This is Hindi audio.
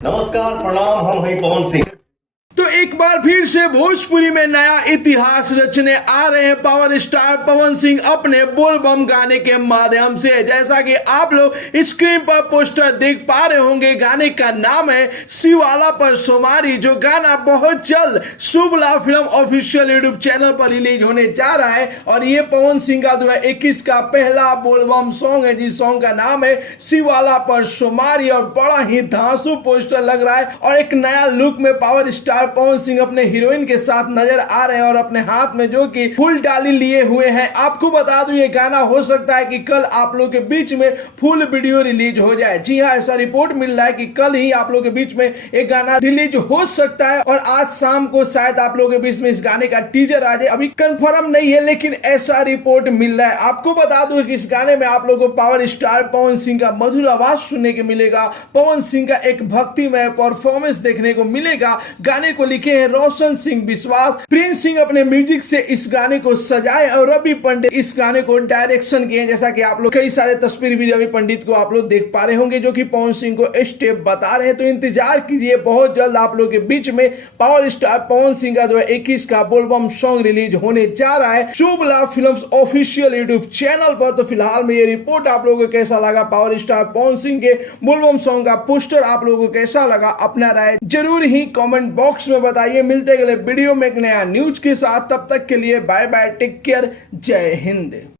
नमस्कार प्रणाम, हम हैं पवन सिंह। तो एक बार फिर से भोजपुरी में नया इतिहास रचने आ रहे हैं पावर स्टार पवन सिंह अपने बोल बम गाने के माध्यम से। जैसा कि आप लोग स्क्रीन पर पोस्टर देख पा रहे होंगे, गाने का नाम है शिवाला पर सोमारी, जो गाना बहुत जल्द शुभ लाभ फिल्म ऑफिशियल यूट्यूब चैनल पर रिलीज होने जा रहा है। और ये पवन सिंह का 2021 का पहला बोल बम सॉन्ग है, जिस सॉन्ग का नाम है शिवाला पर सोमारी। और बड़ा ही धांसू पोस्टर लग रहा है और एक नया लुक में पावर स्टार पवन सिंह अपने हीरोइन के साथ नजर आ रहे हैं और अपने हाथ में जो कि फुल डाली लिए हुए हैं। आपको बता दूं, ये गाना हो सकता है कि कल आप लोग के बीच में फुल वीडियो रिलीज हो जाए। जी हाँ, ऐसा रिपोर्ट मिल रहा है कि कल ही आप लोग के बीच में एक गाना रिलीज हो सकता है और आज शाम को शायद आप लोग के बीच में इस गाने का टीजर आ जाए। अभी कंफर्म नहीं है, लेकिन ऐसा रिपोर्ट मिल रहा है। आपको बता दूं कि इस गाने में आप लोगों को पावर स्टार पवन सिंह का मधुर आवाज सुनने को मिलेगा, पवन सिंह का एक भक्तिमय परफॉर्मेंस देखने को मिलेगा। गाने को लिखे हैं रोशन सिंह विश्वास, प्रिंस सिंह अपने म्यूजिक से इस गाने को सजाए और रवि पंडित इस गाने को डायरेक्शन किए। जैसा कि आप लोग कई सारे तस्वीर भी रवि पंडित को आप लोग देख पा रहे होंगे, जो कि पवन सिंह को स्टेप बता रहे हैं। तो इंतजार कीजिए, बहुत जल्द आप लोग के बीच में पावर स्टार पवन सिंह का 2021 का बोलबम सॉन्ग रिलीज होने जा रहा है शुभ लाभ फिल्म्स ऑफिशियल यूट्यूब चैनल पर। तो फिलहाल में ये रिपोर्ट आप लोगों को कैसा लगा, पावर स्टार पवन सिंह के बोलबम सॉन्ग का पोस्टर आप लोगों को कैसा लगा, अपना राय जरूर ही कमेंट बॉक्स में बताइए। मिलते अगले वीडियो में एक नया न्यूज के साथ, तब तक के लिए बाय बाय, टेक केयर, जय हिंद।